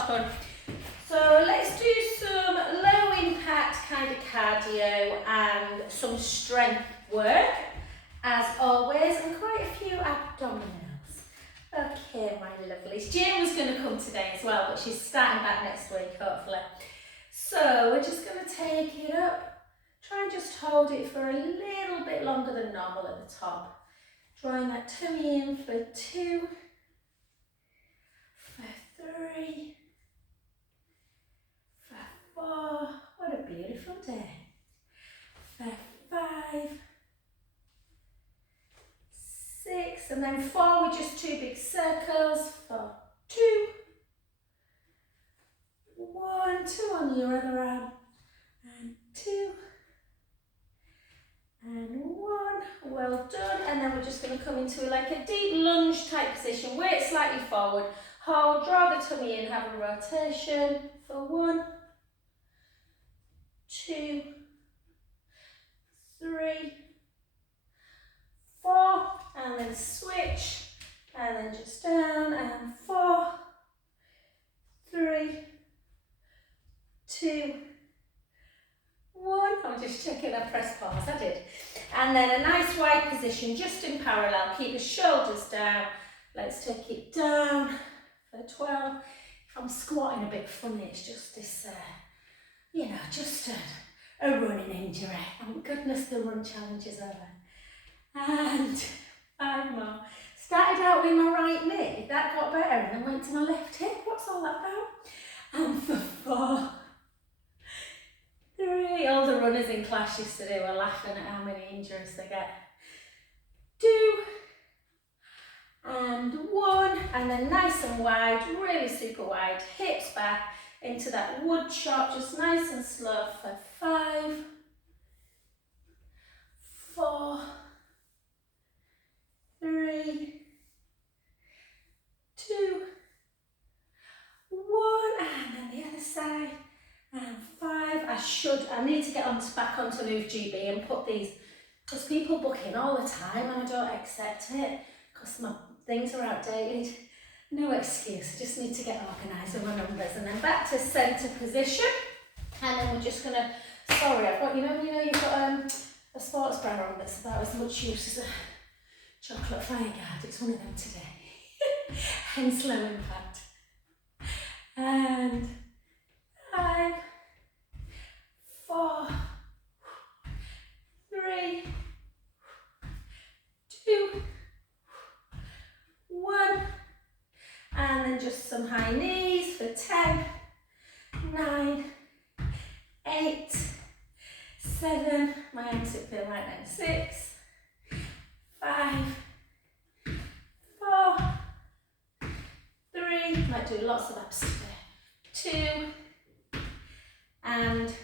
hun. So let's do some low impact kind of cardio and some strength work, as always, and quite a few abdominals. Okay, my lovelies. Jane was going to come today as well, but she's starting back next week, hopefully. So we're just going to take it up. Try and just hold it for a little bit longer than normal at the top. Drawing that tummy in for 2, for 3, for 4. What a beautiful day. For 5, 6, and then 4 with just 2 big circles. For 2, 1, 2 on your other arm, and 2, and 1. Well done. And then we're just going to come into like a deep lunge type position. Weight slightly forward. Hold, draw the tummy in, have a rotation for 1, 2, 3, 4, and then switch, and then just down, and 4, 3, 2, 1. I'm just checking I pressed pause, I did. And then a nice wide position, just in parallel. Keep the shoulders down. Let's take it down for 12. If I'm squatting a bit funny, it's just this, you know, just a running injury. Thank goodness the run challenge is over. And 5 more. Started out with my right knee, that got better, and then went to my left hip. What's all that about? And for 4, 3. All the runners in class yesterday were laughing at how many injuries they get. 2, and 1, and then nice and wide, really super wide, hips back into that wood chop, just nice and slow for 5, 4, 3, 2, 1, and then the other side, and 5. I need to get back onto Move GB and put these, because people book in all the time and I don't accept it because my things are outdated. No excuse, I just need to get organised with my numbers. And then back to centre position, and then we're just gonna, sorry, I've got, you know you've got a sports bra on that's about as much use as a chocolate fire guard. It's one of them today. Hence low impact. And 5, 4, 3, 2, 1, and then just some high knees for 10, 9, 8, 7, my arms feel right now, 6, 5, 4, 3, might do lots of abs today, 2, and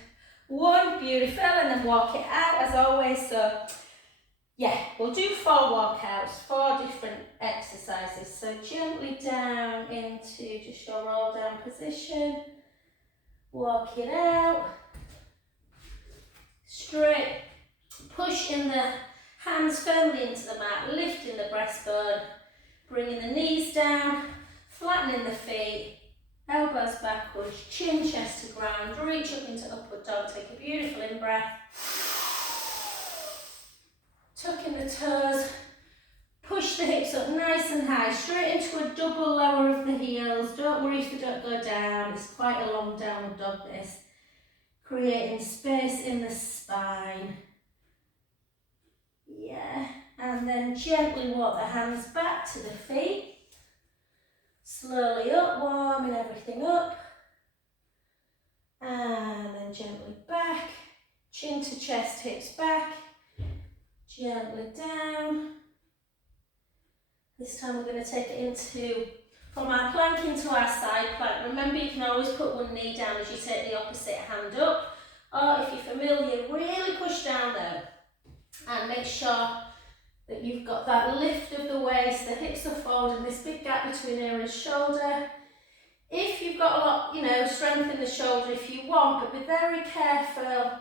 1, beautiful, and then walk it out as always. So yeah, we'll do 4 walkouts, 4 different exercises. So gently down into just your roll down position, walk it out, straight, push in the hands firmly into the mat, lifting the breastbone, bringing the knees down, flattening the feet, elbows backwards, chin, chest to ground, reach up into upward dog, take a beautiful in-breath. Tuck in the toes, push the hips up nice and high, straight into a double lower of the heels. Don't worry if they don't go down, it's quite a long downward dog this. Creating space in the spine. Yeah, and then gently walk the hands back to the feet. Slowly up, warming everything up. And then gently back, chin to chest, hips back. Gently down. This time we're going to take it into, from our plank into our side plank. Remember, you can always put one knee down as you take the opposite hand up. Or if you're familiar, really push down though. And make sure that you've got that lift of the waist, the hips are forward and this big gap between ear and shoulder. If you've got a lot, strength in the shoulder if you want, but be very careful.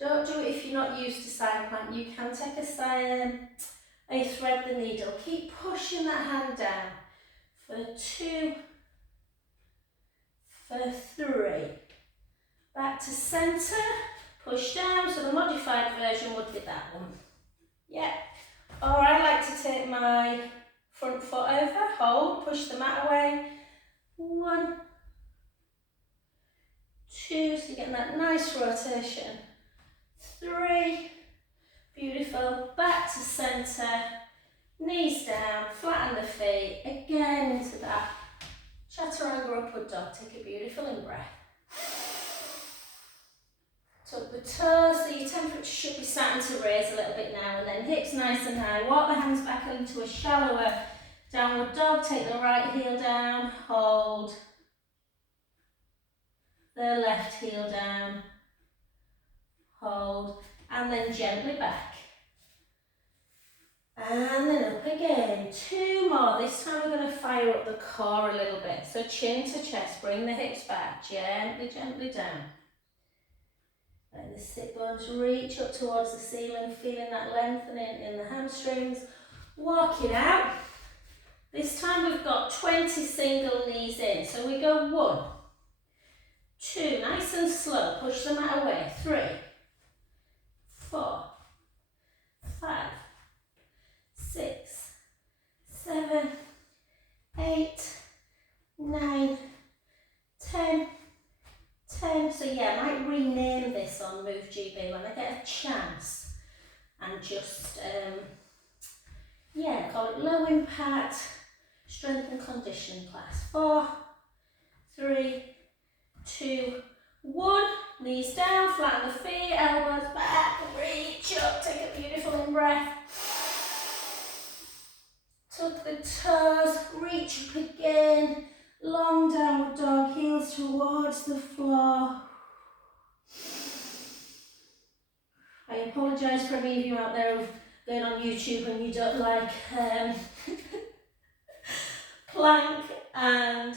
Don't do it if you're not used to side plank. You can take a thread the needle. Keep pushing that hand down for 2, to centre, push down. So the modified version would be that one. Yeah. Or I like to take my front foot over, hold, push the mat away. 1, 2, so you're getting that nice rotation. 3, beautiful, back to centre, knees down, flatten the feet, again into that chaturanga upward dog. Take a beautiful in-breath. Tuck the toes, so your temperature should be starting to raise a little bit now, and then hips nice and high. Walk the hands back into a shallower downward dog. Take the right heel down, hold. The left heel down, hold, and then gently back. And then up again. 2 more. This time we're going to fire up the core a little bit. So chin to chest, bring the hips back, gently, gently down. Let the sit bones reach up towards the ceiling, feeling that lengthening in the hamstrings. Walk it out. This time we've got 20 single knees in. So we go 1, 2, nice and slow, push the mat away. 3, 4, 5, 6, 7, 8, 9, 10, 10. So yeah, I might rename this on Move GB when I get a chance, and just yeah, call it low impact strength and conditioning class. 4, 3, 2, 1. Knees down, flatten the feet, elbows back, reach up, take a beautiful in-breath. Tuck the toes, reach up again, long downward dog, heels towards the floor. I apologise for any of you out there going on YouTube and you don't like plank and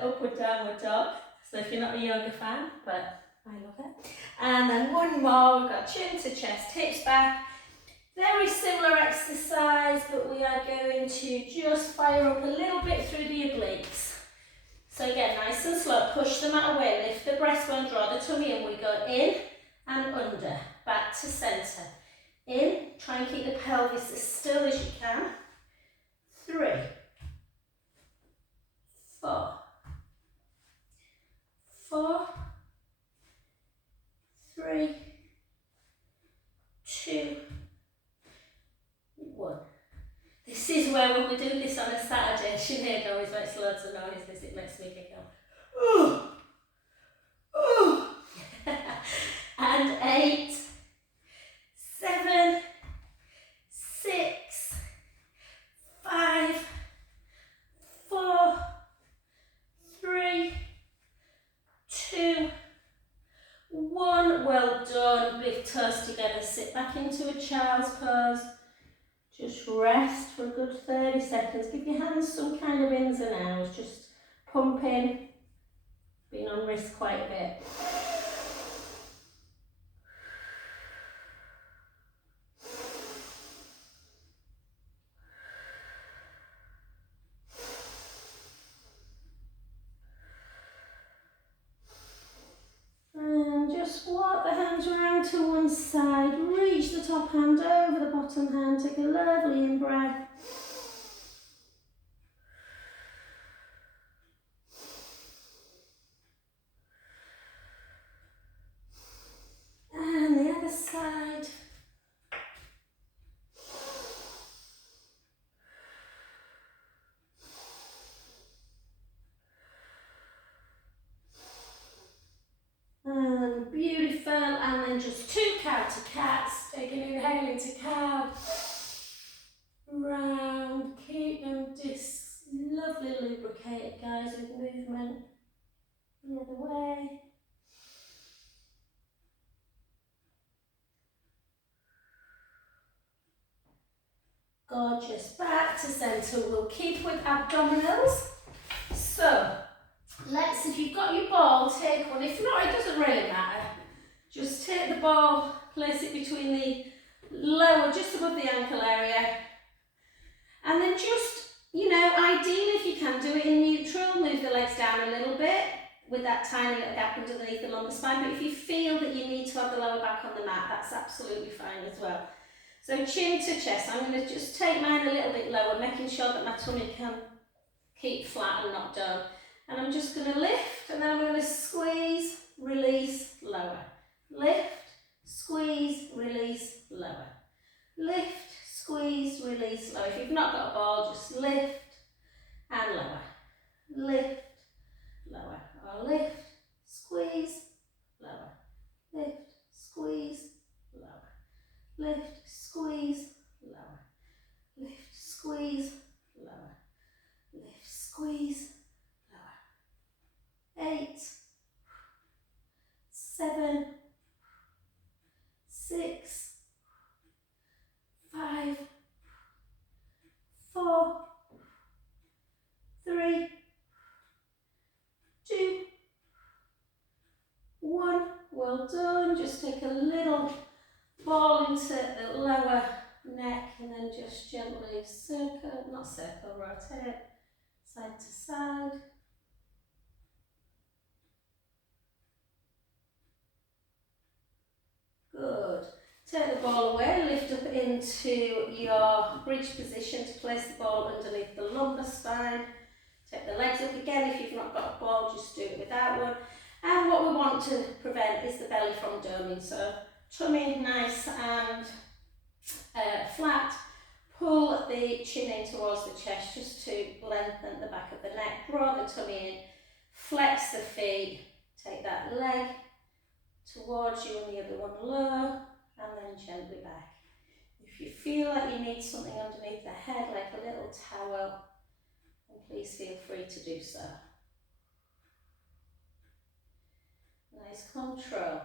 upward downward dog. So if you're not a yoga fan, but I love it. And then 1 more, we've got chin to chest, hips back. Very similar exercise, but we are going to just fire up a little bit through the obliques. So again, nice and slow, push the mat away, lift the breastbone, draw the tummy in. We go in and under, back to centre. In, try and keep the pelvis as still as you can. 3, 4, 4, 3, 2, 1. This is where when we do this on a Saturday, Sinead always makes loads of noises. It makes me giggle. Ooh. Ooh. And 8, 7, 6, 5, 4, 3, 2, 1. Well done. Big toes together. Sit back into a child's pose. Just rest for a good 30 seconds. Give your hands some kind of ins and outs. Just pumping. Being on wrist quite a bit. Just walk the hands around to one side, reach the top hand over the bottom hand, take a lovely in-breath. And the other side. And beautiful, and then just 2 cow to cats. Take an inhale into cow. Round, keep them lovely lubricated, guys, with movement. The other way. Gorgeous. Back to centre. We'll keep with abdominals. So, if you've got your ball, take one. If not, it doesn't really matter. Just take the ball, place it between the lower, just above the ankle area. And then just, ideally if you can, do it in neutral. Move the legs down a little bit. with that tiny little gap underneath the lumbar spine, but if you feel that you need to have the lower back on the mat, that's absolutely fine as well. So chin to chest, I'm going to just take mine a little bit lower, making sure that my tummy can keep flat and not down. And I'm just going to lift, and then I'm going to squeeze, release, lower. Lift, squeeze, release, lower. Lift, squeeze, release, lower. If you've not got a ball, just lift and lower. Lift, lower. Or lift, squeeze, lower. Lift, squeeze, lower. Lift, squeeze, lower. Lift, squeeze, lower. Lift, squeeze, lower. 8, 7, 6, 5, 4, 3, 2, 1. Well done. Just take a little ball into the lower neck and then just gently rotate side to side. Good. Take the ball away, lift up into your bridge position to place the ball underneath the lumbar spine. Take the legs up again. If you've not got a ball, just do it without one. And what we want to prevent is the belly from doming. So tummy nice and flat. Pull the chin in towards the chest just to lengthen the back of the neck. Draw the tummy in. Flex the feet. Take that leg towards you and the other one low. And then gently back. If you feel like you need something underneath the head, like a little towel, then please feel free to do so. Nice control.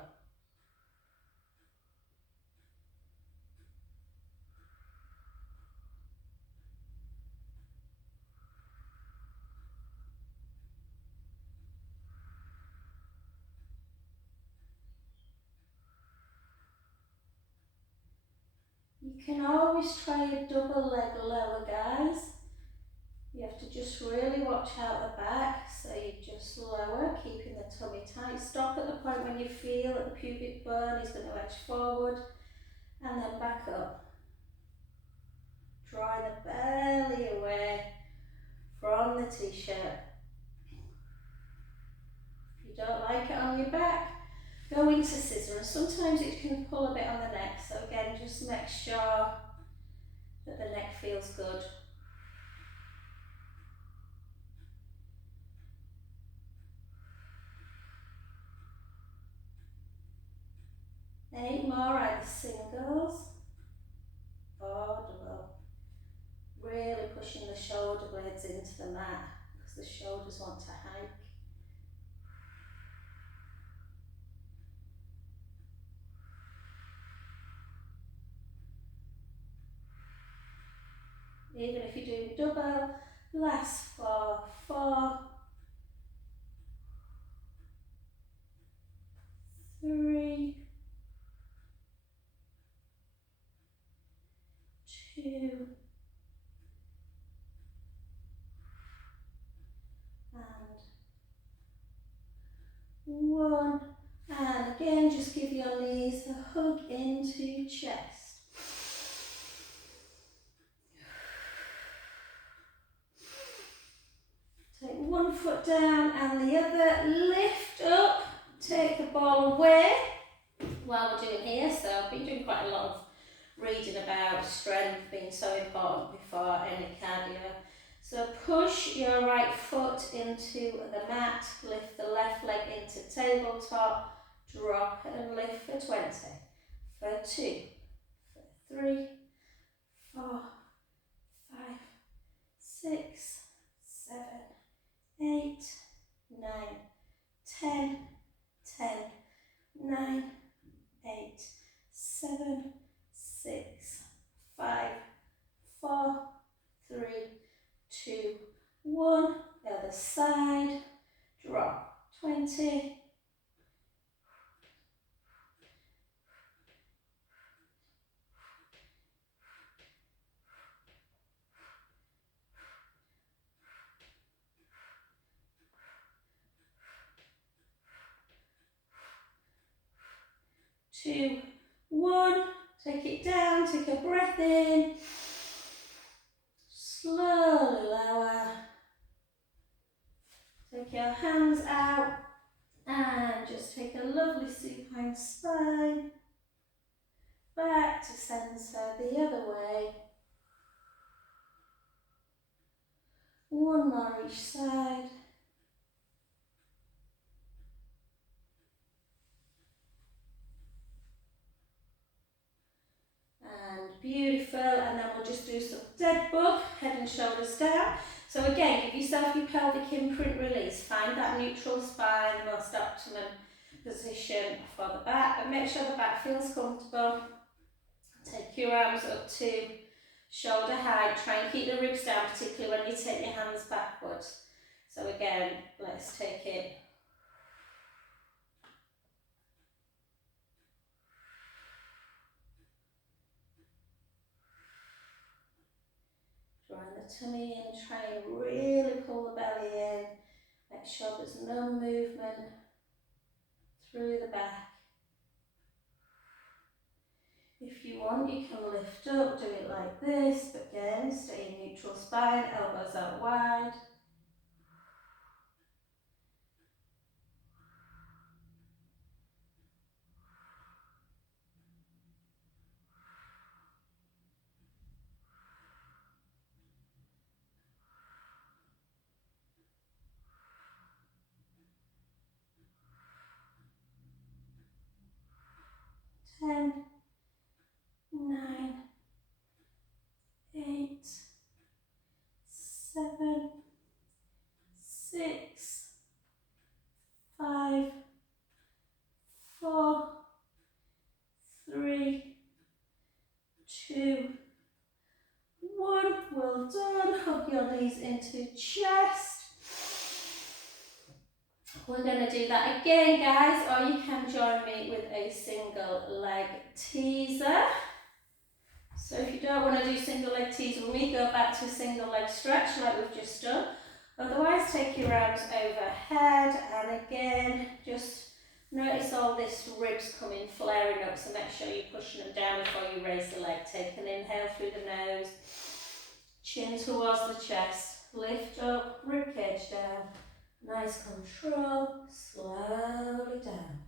You can always try a double leg lower, guys. You have to just really watch out the back, so you just lower, keeping the tummy tight. Stop at the point when you feel that the pubic bone is going to edge forward, and then back up. Drawing the belly away from the t-shirt. If you don't like it on your back, go into scissor, and sometimes it can pull a bit on the neck, so again, just make sure that the neck feels good. Eight more, either singles or double. Really pushing the shoulder blades into the mat because the shoulders want to hike. Even if you're doing double, last for 4, 3, 2, and 1. And again, just give your knees a hug into chest. Take one foot down and the other, lift up, take the ball away while we're doing here. So I've been doing quite a lot of reading about strength being so important before any cardio. So push your right foot into the mat, lift the left leg into tabletop, drop and lift for 20, for 2, for 3, 4, 5, 6, 7, 8, 9, 10, 10, 9, 8, 7, 6, 5, 4, 3, 2, 1. The other side. Drop. 20. 2, 1. Take it down, take a breath in. Slowly lower. Take your hands out and just take a lovely supine spine. Back to centre, the other way. One more each side. And beautiful, and then we'll just do some dead bug, head and shoulders down. So again, give yourself your pelvic imprint release. Find that neutral spine, the most optimum position for the back, but make sure the back feels comfortable. Take your arms up to shoulder height. Try and keep the ribs down, particularly when you take your hands backwards. So again, let's take it. Drawing the tummy in, try and really pull the belly in. Make sure there's no movement through the back. If you want, you can lift up, do it like this, but again, stay in neutral spine, elbows out wide. Ten, 9, 8, 7, 6, 5, 4, 3, 2, 1. Well done. Hug your knees into chest. We're going to do that again, guys, or you can join me with a single leg teaser. So if you don't want to do single leg teaser with me, go back to a single leg stretch like we've just done. Otherwise, take your arms overhead, and again, just notice all this ribs coming, flaring up, so make sure you're pushing them down before you raise the leg. Take an inhale through the nose, chin towards the chest, lift up, rib cage down. Nice control, slowly down.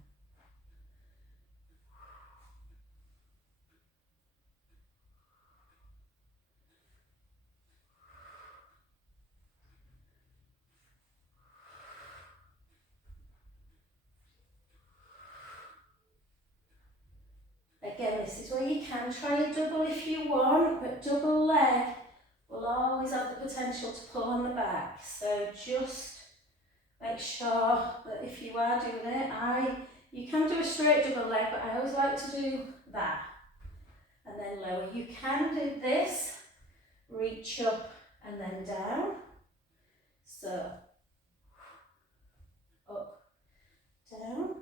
Again, this is where you can try a double if you want, but double leg will always have the potential to pull on the back. So just make sure that if you are doing it, you can do a straight double leg, but I always like to do that. And then lower. You can do this, reach up and then down. So, up, down.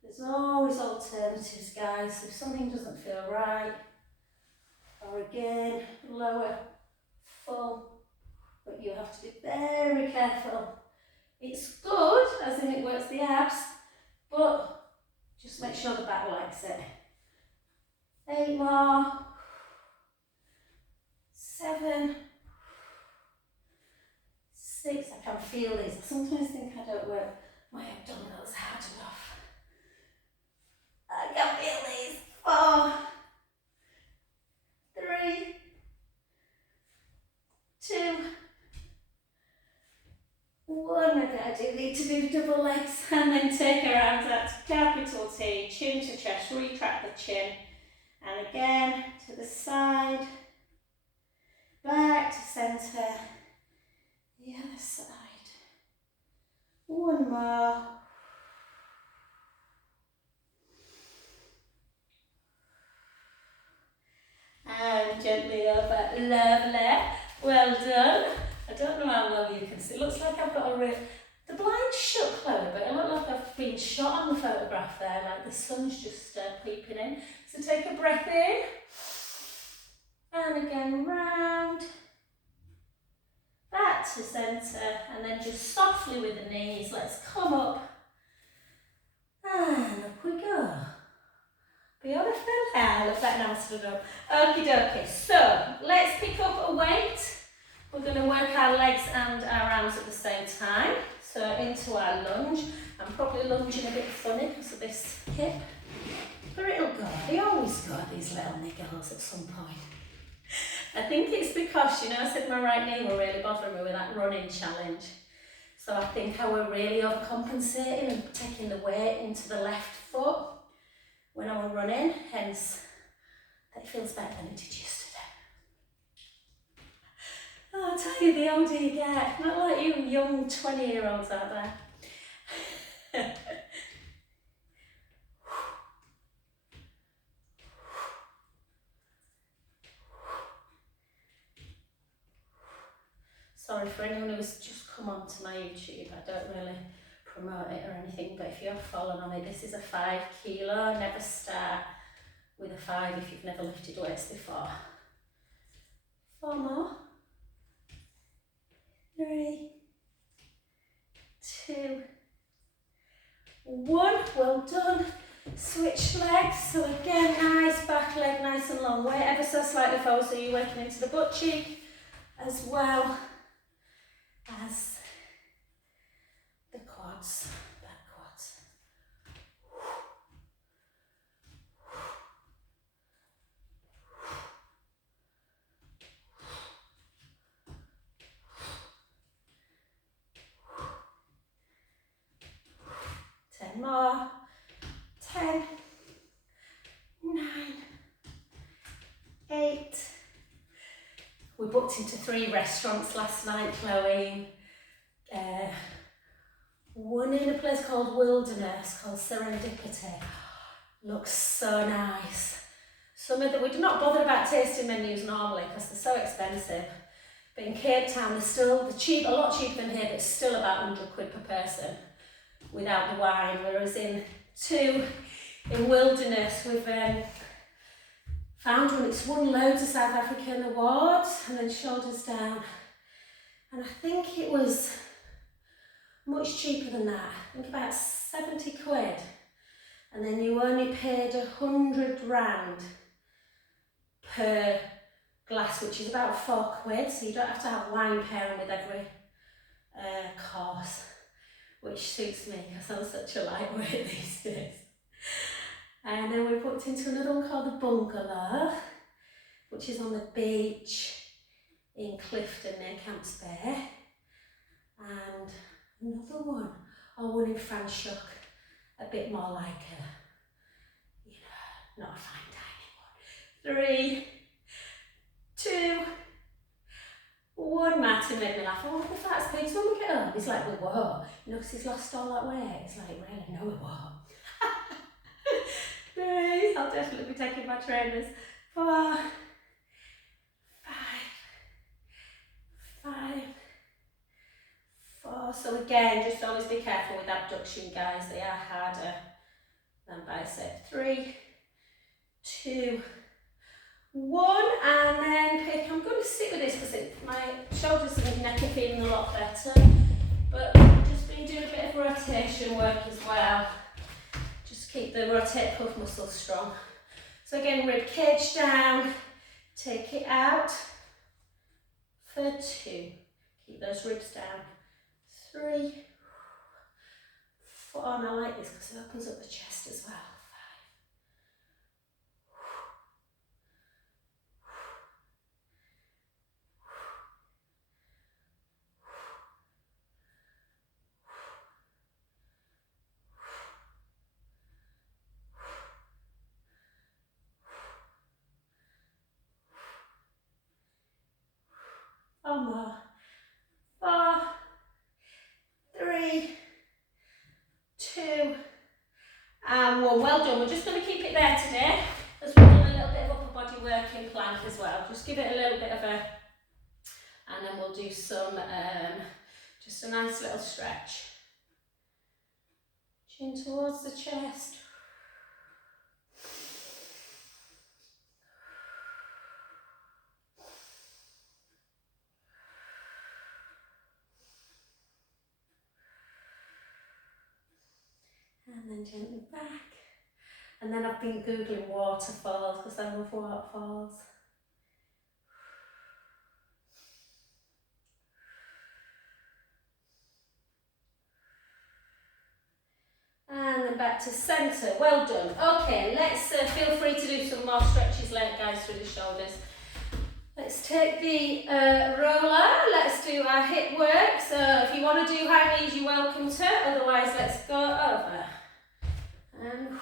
There's always alternatives, guys. If something doesn't feel right, or again, lower, full, but you have to be very careful. It's good, as in it works the abs, but just make sure the back likes it. 8 more. 7, 6. I can feel these. I sometimes think I don't work my abdominals hard enough. I can feel these. 4, 3, 2, 1. Again, I do need to do double legs, and then take our arms out to capital T, chin to chest, retract the chin, and again to the side, back to centre, the other side. 1 more. And gently over, lovely, well done. I don't know how well you can see, it looks like I've got the blind shook Chloe, but it looked like I've been shot on the photograph there, like the sun's just peeping in. So take a breath in, and again round, back back to centre, and then just softly with the knees, let's come up, and up we go. Beautiful. Ah, look that now stood up. Okie dokie. So let's pick up a weight. We're going to work our legs and our arms at the same time. So into our lunge. I'm probably lunging a bit funny because of this hip, but it'll go. They always go, these little niggles at some point. I think it's because, you know, I said my right knee were really bothering me with that running challenge. So I think I were really overcompensating and taking the weight into the left foot when I were running, hence that feels better than it did yesterday. Oh, I'll tell you, the older you get, not like you young 20-year-olds out there. Sorry for anyone who's just come onto my YouTube, I don't really promote it or anything, but if you're following on it, this is a 5 kilo. Never start with a 5 if you've never lifted weights before. 4 more. 3, 2, 1. Well done. Switch legs. So again, nice back leg, nice and long. Weight ever so slightly forward, so you're working into the butt cheek as well as the quads, back quads. 10 more. 10, 9, 8. We booked into 3 restaurants last night, Chloe. One in a place called Wilderness, called Serendipity. Looks so nice. Some of we're not bothered about tasting menus normally because they're so expensive. But in Cape Town, they're still cheap, a lot cheaper than here, but still about 100 quid per person without the wine. Whereas in 2 in Wilderness, we've found one. It's won loads of South African awards, and then Shoulders Down. And I think it was much cheaper than that. I think about 70 quid. And then you only paid 100 rand per glass, which is about 4 quid. So you don't have to have wine pairing with every course, which suits me because I'm such a lightweight these days. And then we booked into another one called the Bungalow, which is on the beach in Clifton near Camps Bay. And another one, one in Franschhoek, a bit more like a, you know, not a fine dining one. 3, 2, 1. Martin made me laugh. Oh, what if that's big? So we get home. He's like, we won't. You know, because he's lost all that weight. It's like, really? No, we won't. 3, I'll definitely be taking my trainers. 4, 5, 5, 4. So again, just always be careful with abduction, guys. They are harder than bicep. 3, 2, 1, and then pick. I'm going to sit with this because my shoulders and neck are feeling a lot better, but just been doing a bit of rotation work as well. Just keep the rotate cuff muscles strong. So again, rib cage down, take it out for 2. Keep those ribs down. 3, 4, and I like this because it opens up the chest as well. 5. 1 more. 4, 3, 2, and 1. Well done. We're just going to keep it there today as we've done a little bit of upper body work in plank as well. Just give it a little bit of a, and then we'll do some, just a nice little stretch. Chin towards the chest. And then gently back. And then I've been Googling waterfalls because I love waterfalls. And then back to centre. Well done. Okay, let's feel free to do some more stretches later, guys, through the shoulders. Let's take the roller. Let's do our hip work. So if you want to do high knees, you're welcome to. Otherwise, let's go over. And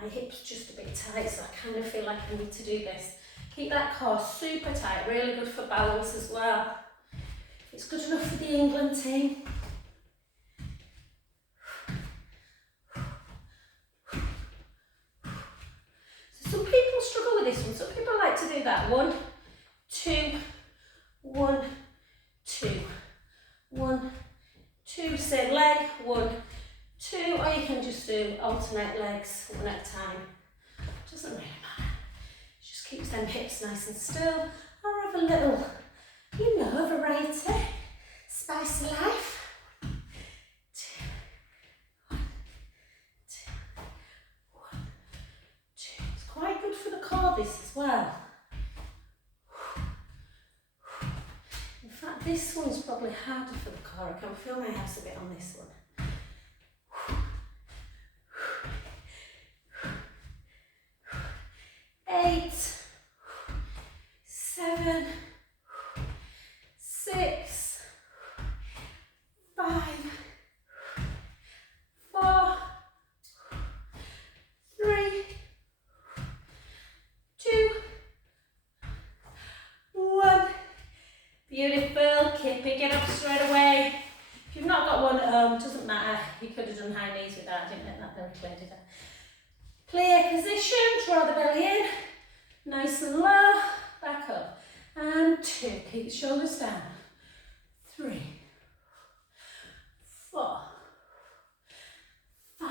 my hip's just a bit tight, so I kind of feel like I need to do this. Keep that core super tight. Really good for balance as well. It's good enough for the England team. Some people struggle with this one. Some people like to do that. 1, 2, 1, 2, 1, 2. Same leg. 1, 2. Or you can just do alternate legs one at a time. Doesn't really matter. It just keeps them hips nice and still. Or have a little, you know, variety. Spice of life. 2, 1, 2, 1, 2. It's quite good for the core, this as well. In fact, this one's probably harder for the core. I can feel my abs a bit on this one. 8, 7, 6, 5, 4, 3, 2, 1. Beautiful. Keep picking up straight away. If you've not got one at home, doesn't matter. You could have done high knees with that. I didn't make that very clear, did I? Clear position. Draw the belly in. Nice and low. Back up. And 2. Keep the shoulders down. 3, 4, 5,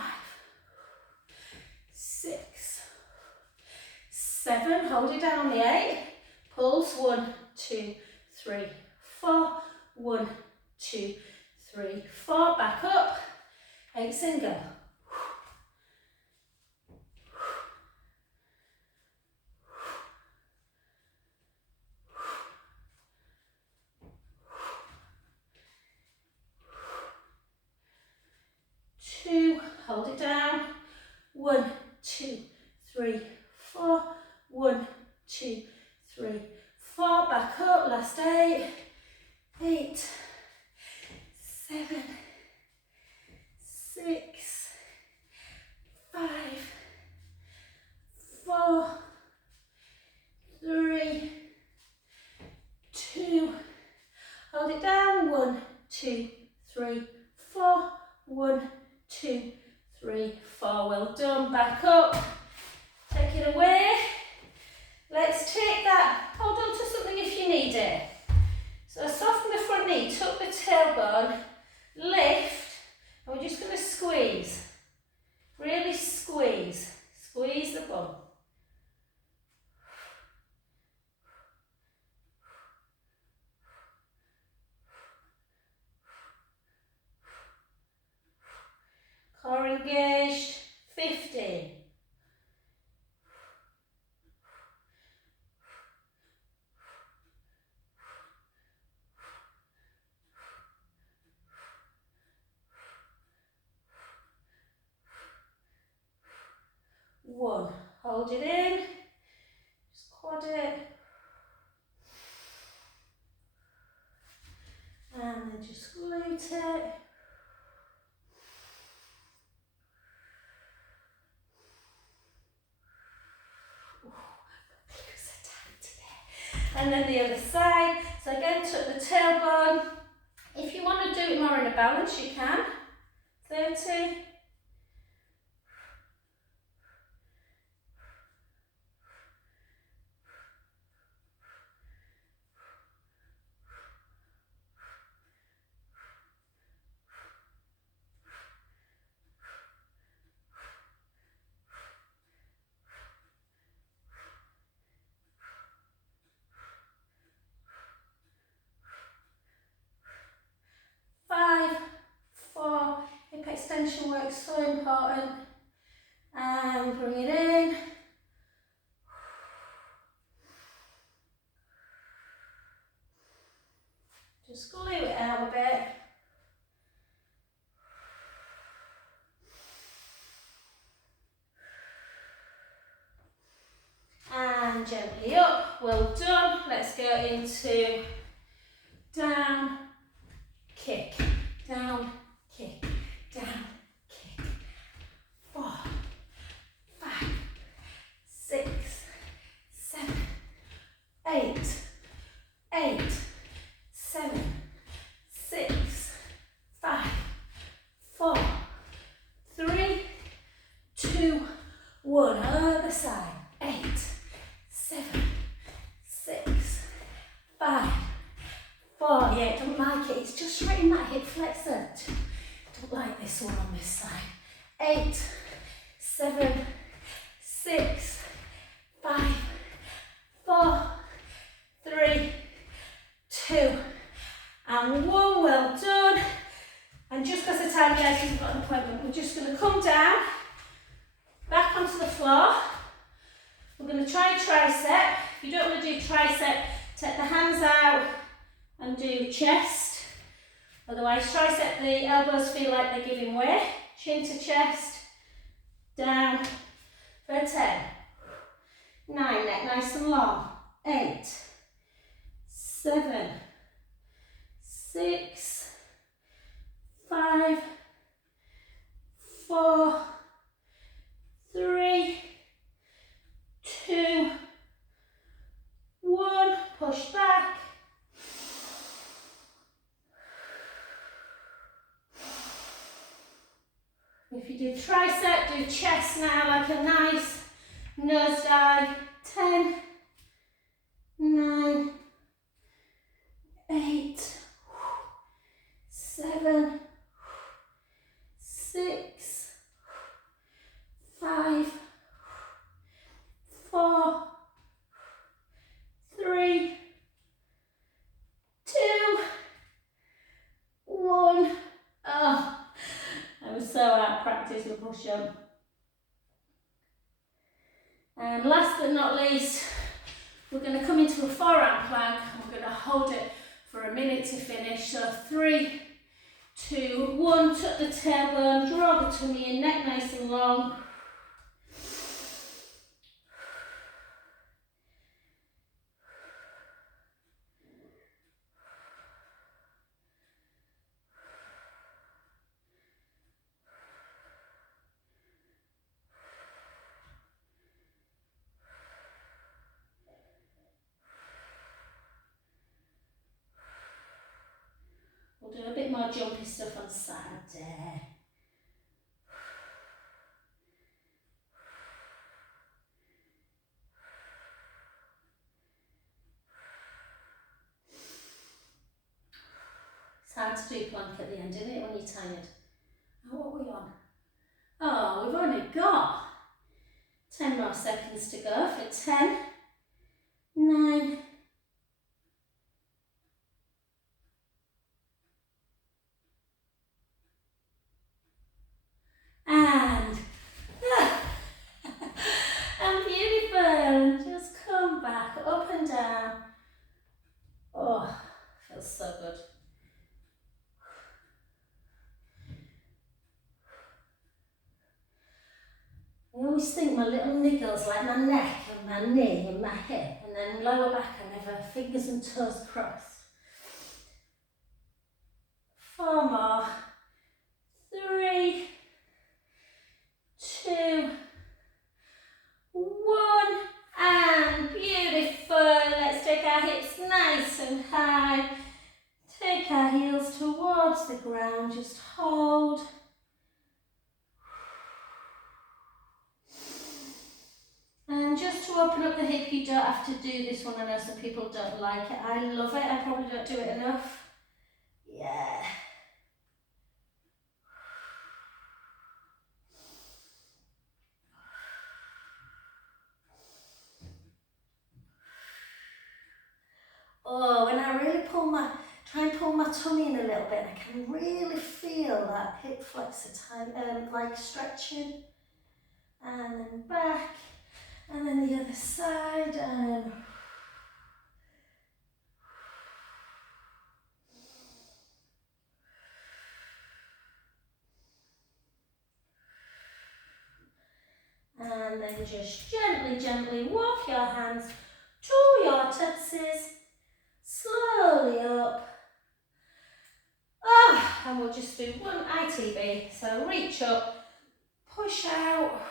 6, 7. Hold it down the 8. Pulse. 1, 2, 3, 4. 1, 2, 3, 4. Back up. 8 single. 2. Hold it down. 1, 2, 3, 4. 1, 2, 3, 4. Back up. Last 8. 8, 7, 6, 5, 4, 3, 2. Hold it down. 1, 2, 3, 4. 1, 2, 3, 4. Well done. Back up. Take it away. Let's take that. Hold on to something if you need it. So soften the front knee, tuck the tailbone, lift, and we're just going to squeeze. Really squeeze. Squeeze the bum. Core engaged. 15. One. Hold it in. Just quad it. And then just glute it. And then the other side. So again, tuck the tailbone. If you want to do it more in a balance, you can. 30. 5, 4, apex extension work so important. And bring it in. Just glue it out a bit. And gently up. Well done. Let's go into down, kick, down, kick, down, kick. 4, 5, 6, 7, 8, 8, 7, 6, 5, 4, 3, 2, 1. Other side. 8, 7, 6, 5, 4. Yeah, don't like it. It's just right in that hip flexor. Don't like this one on this side. 8, 7, 6, 5, 4, 3, 2, and 1. Well done. And just because the time, guys, we've got an appointment, we're just going to come down, back onto the floor. We're going to try tricep. If you don't want to do tricep, take the hands out and do chest. Otherwise, tricep, the elbows feel like they're giving way. Chin to chest, down for 10. 9, neck nice and long. 8, 7, 6, 5, 4, 3, 2, 1. Push back. If you do tricep, do chest now like a nice nose dive. 10, 9, 8, 7, 6, 5, 4, 3, 2, 1. Oh, I was so out of practice with push-up. And last but not least, we're going to come into a forearm plank and we're going to hold it for a minute to finish. So 3, 2, 1, tuck the tailbone, draw the tummy in, neck nice and long. We'll do a bit more jumpy stuff on Saturday. It's hard to do plank at the end, isn't it, when you're tired? Oh, what are we on? Oh, we've only got 10 more seconds to go for 10, 9, and and beautiful. Just come back up and down. Oh, feels so good. I always think my little niggles, like my neck and my knee and my hip, and then lower back I never, fingers and toes crossed. 4 more. 3, 2, 1, and beautiful. Let's take our hips nice and high. Take our heels towards the ground, just hold. And just to open up the hip, you don't have to do this one. I know some people don't like it. I love it. I probably don't do it enough. Yeah. Oh, when I really try try and pull my tummy in a little bit. I can really feel that hip flexor like stretching. And then back, and then the other side, and then just gently walk your hands to your tootsies, slowly up. And we'll just do one ITB. So reach up, push out.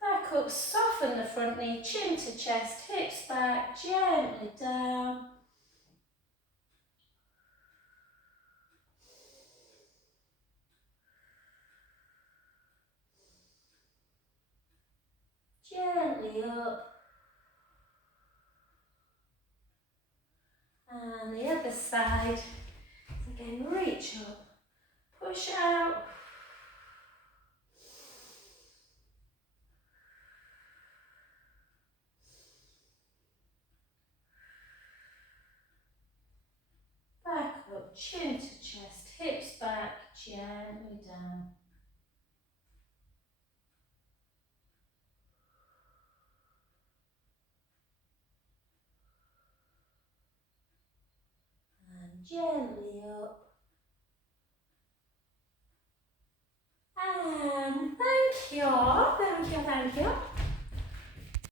Back up, soften the front knee, chin to chest, hips back, gently down. Gently up. And the other side. Again, reach up, push out. Back up, chin to chest, hips back, gently down. And gently up. And thank you.